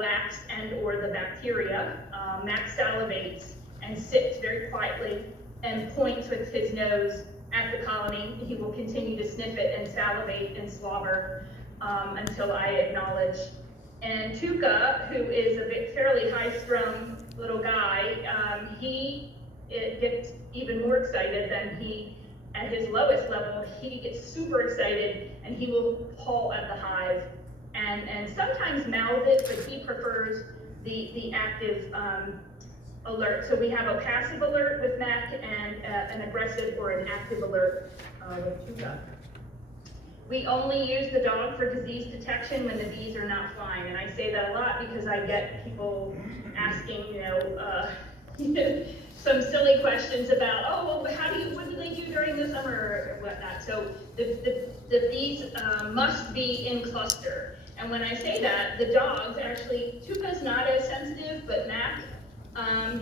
wax and or the bacteria, Max salivates and sits very quietly and points with his nose at the colony. He will continue to sniff it and salivate and slobber until I acknowledge. And Tuca, who is a fairly high-strung little guy, he gets even more excited than he, at his lowest level, he gets super excited and he will paw at the hive and sometimes mouth it, but he prefers the active alert. So we have a passive alert with Mac and an aggressive or an active alert with Tuca. We only use the dog for disease detection when the bees are not flying, and I say that a lot because I get people asking, some silly questions about, oh, well, what do they do during the summer or whatnot? So the bees must be in cluster, and when I say that, the dogs actually, Tuca's not as sensitive, but Mac,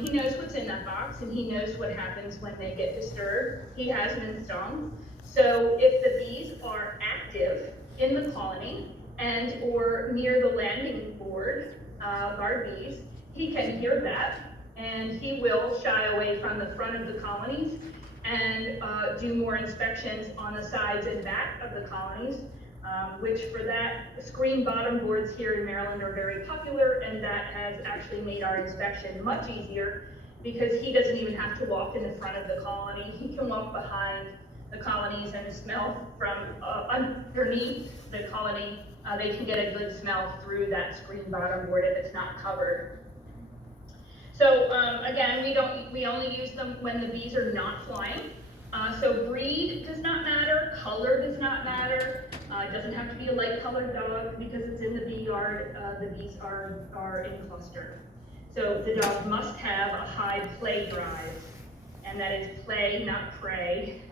he knows what's in that box, and he knows what happens when they get disturbed. He has been stung. So if the bees are active in the colony and or near the landing board, guard bees, he can hear that and he will shy away from the front of the colonies and do more inspections on the sides and back of the colonies, which for that, screen bottom boards here in Maryland are very popular, and that has actually made our inspection much easier because he doesn't even have to walk in the front of the colony. He can walk behind the colonies and smell from underneath the colony. They can get a good smell through that screen bottom board if it's not covered. So again, we only use them when the bees are not flying. So breed does not matter, color does not matter. It doesn't have to be a light colored dog because it's in the bee yard. The bees are in cluster. So the dog must have a high play drive, and that is play, not prey.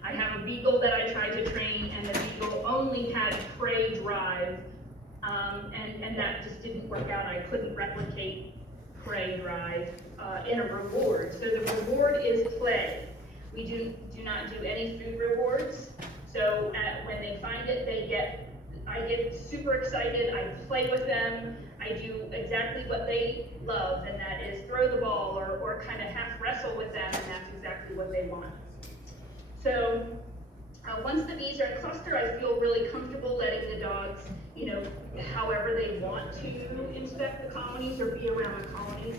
I have a beagle that I tried to train, and the beagle only had prey drive, and that just didn't work out. I couldn't replicate prey drive in a reward. So the reward is play. We do not do any food rewards. So when they find it, I get super excited. I play with them. I do exactly what they love, and that is throw the ball or kind of half wrestle with them, and that's exactly what they want. So once the bees are in cluster, I feel really comfortable letting the dogs, however they want to inspect the colonies or be around the colonies.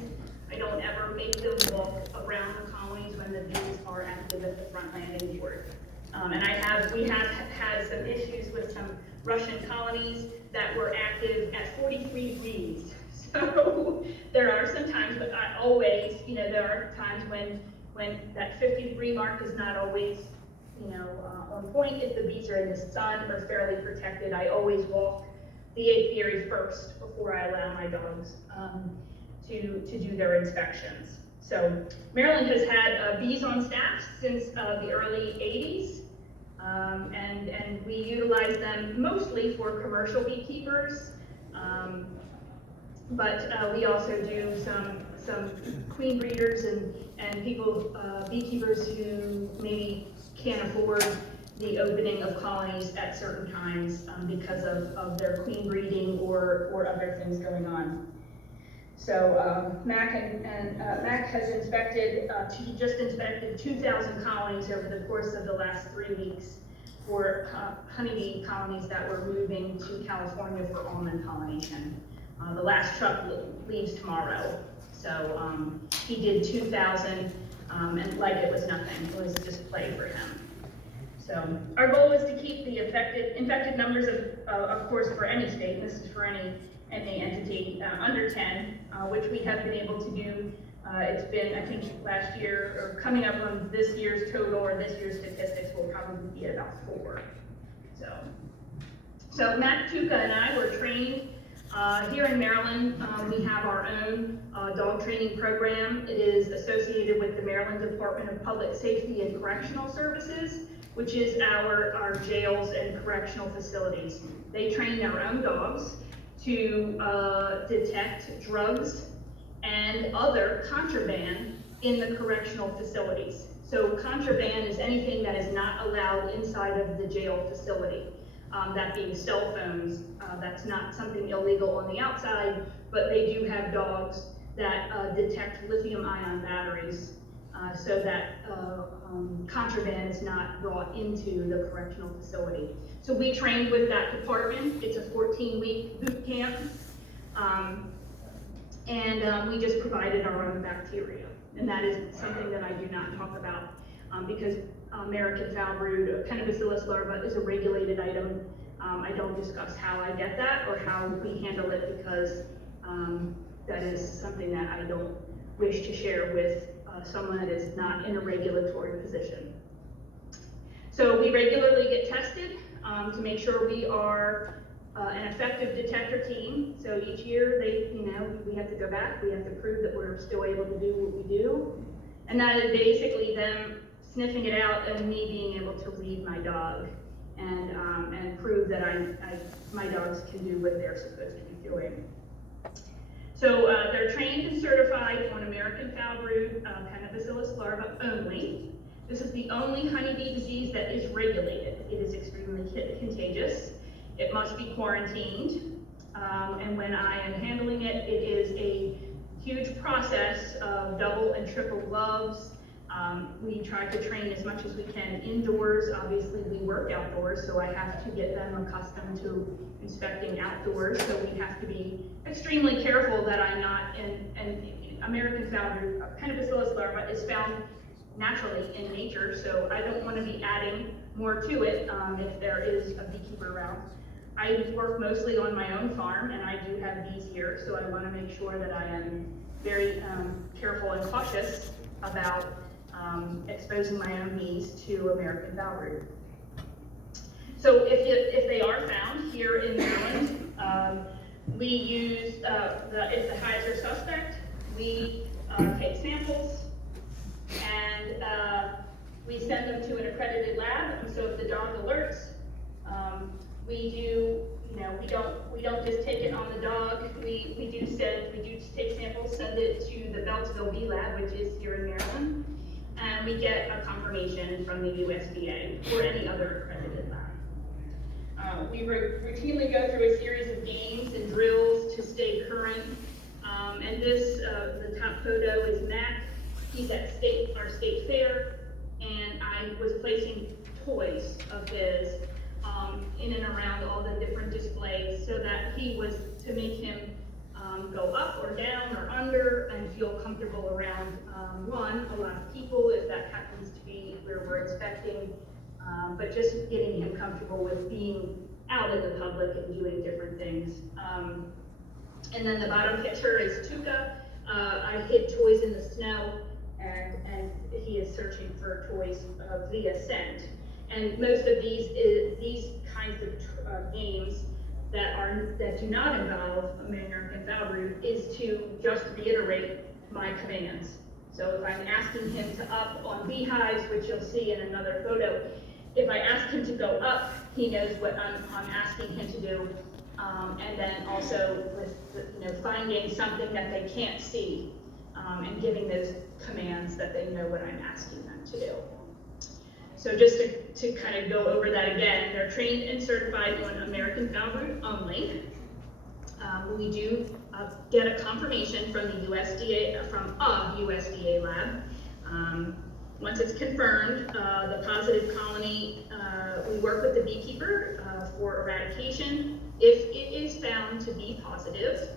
I don't ever make them walk around the colonies when the bees are active at the front landing board. And we have had some issues with some Russian colonies that were active at 43 degrees. So there are some times, but not always, there are times when that 50-degree mark is not always, on point. If the bees are in the sun or fairly protected, I always walk the apiary first before I allow my dogs to do their inspections. So Maryland has had bees on staff since the early 80s, and we utilize them mostly for commercial beekeepers, but we also do some queen breeders and people, beekeepers who maybe can't afford the opening of colonies at certain times because of their queen breeding or other things going on. So Mac has just inspected 2,000 colonies over the course of the last 3 weeks for honeybee colonies that were moving to California for almond pollination. The last truck leaves tomorrow. So he did 2,000 and like it was nothing. It was just play for him. So our goal is to keep the infected numbers of course, for any state, and this is for any entity, under 10, which we have been able to do. It's been, I think, last year, or coming up on this year's total, or this year's statistics will probably be at about 4. So Matt, Tuca, and I were trained here in Maryland. We have our own dog training program. It is associated with the Maryland Department of Public Safety and Correctional Services, which is our jails and correctional facilities. They train their own dogs to detect drugs and other contraband in the correctional facilities. So contraband is anything that is not allowed inside of the jail facility. that being cell phones. That's not something illegal on the outside, but they do have dogs that detect lithium-ion batteries so that contraband is not brought into the correctional facility. So we trained with that department. It's a 14-week boot camp. We just provided our own bacteria. And that is something that I do not talk about because American foul brood, Canibacillus larva, is a regulated item. I don't discuss how I get that or how we handle it because that is something that I don't wish to share with someone that is not in a regulatory position. So we regularly get tested to make sure we are an effective detector team. So each year we have to go back, we have to prove that we're still able to do what we do. And that is basically them sniffing it out and me being able to read my dog and prove that my dogs can do what they're supposed to be doing. So they're trained and certified on American foul brood Canibacillus larva only. This is the only honeybee disease that is regulated. It is extremely contagious. It must be quarantined. And when I am handling it, it is a huge process of double and triple gloves. We try to train as much as we can indoors. Obviously, we work outdoors, so I have to get them accustomed to inspecting outdoors. So we have to be extremely careful that I'm not, and American foul brood Canibacillus larva is found naturally in nature, so I don't want to be adding more to it if there is a beekeeper around. I work mostly on my own farm, and I do have bees here, so I want to make sure that I am very careful and cautious about exposing my own bees to American foul brood. So if they are found here in Maryland, we use, if the hives are suspect, we take samples and we send them to an accredited lab. And so if the dog alerts, we don't just take it on the dog. We do take samples, send it to the Beltsville Bee Lab, which is here in Maryland, and we get a confirmation from the USDA or any other accredited lab. We routinely go through a series of games and drills to stay current. And this, the top photo is Mac. He's at our state fair, and I was placing toys of his in and around all the different displays so that he was, to make him go up or down or under and feel comfortable around, a lot of people, if that happens to be where we're inspecting, but just getting him comfortable with being out in the public and doing different things. And then the bottom picture is Tuca. I hid toys in the snow, and he is searching for toys via scent. And most of these kinds of games that do not involve American foul brood is to just reiterate my commands. So if I'm asking him to up on beehives, which you'll see in another photo, if I ask him to go up, he knows what I'm asking him to do. And then also with finding something that they can't see and giving those commands that they know what I'm asking them to do. So just to kind of go over that again, they're trained and certified on American foul brood only. We do get a confirmation from the USDA, from a USDA lab. Once it's confirmed, the positive colony, we work with the beekeeper for eradication. If it is found to be positive,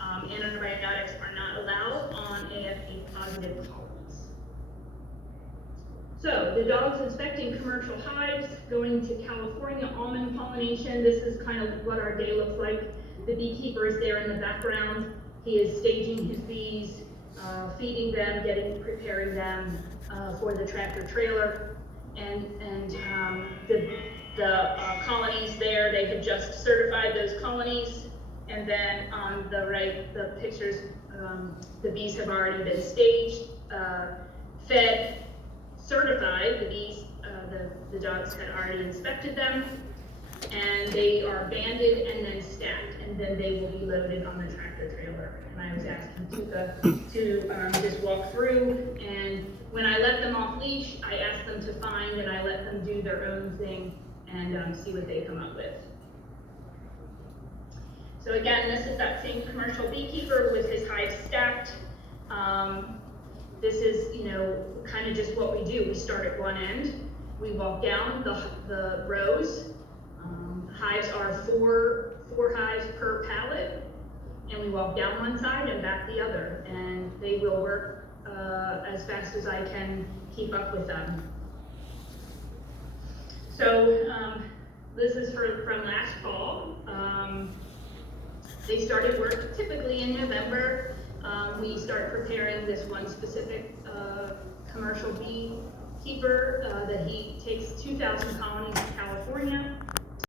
antibiotics are not allowed on AFB positive colonies. So the dogs inspecting commercial hives, going to California almond pollination. This is kind of what our day looks like. The beekeeper is there in the background. He is staging his bees, feeding them, preparing them for the tractor trailer. And the colonies there, they have just certified those colonies. And then on the right, the pictures, the bees have already been staged, fed, certified. The bees, the dogs had already inspected them, and they are banded and then stacked, and then they will be loaded on the tractor trailer. And I was asking Tuca to just walk through, and when I let them off leash, I asked them to find, and I let them do their own thing and see what they come up with. So again, this is that same commercial beekeeper with his hives stacked. This is, kind of just what we do. We start at one end, we walk down the rows. Hives are four hives per pallet, and we walk down one side and back the other, and they will work as fast as I can keep up with them. So this is from last fall. They started work typically in November. We start preparing this one specific commercial beekeeper that he takes 2,000 colonies to California.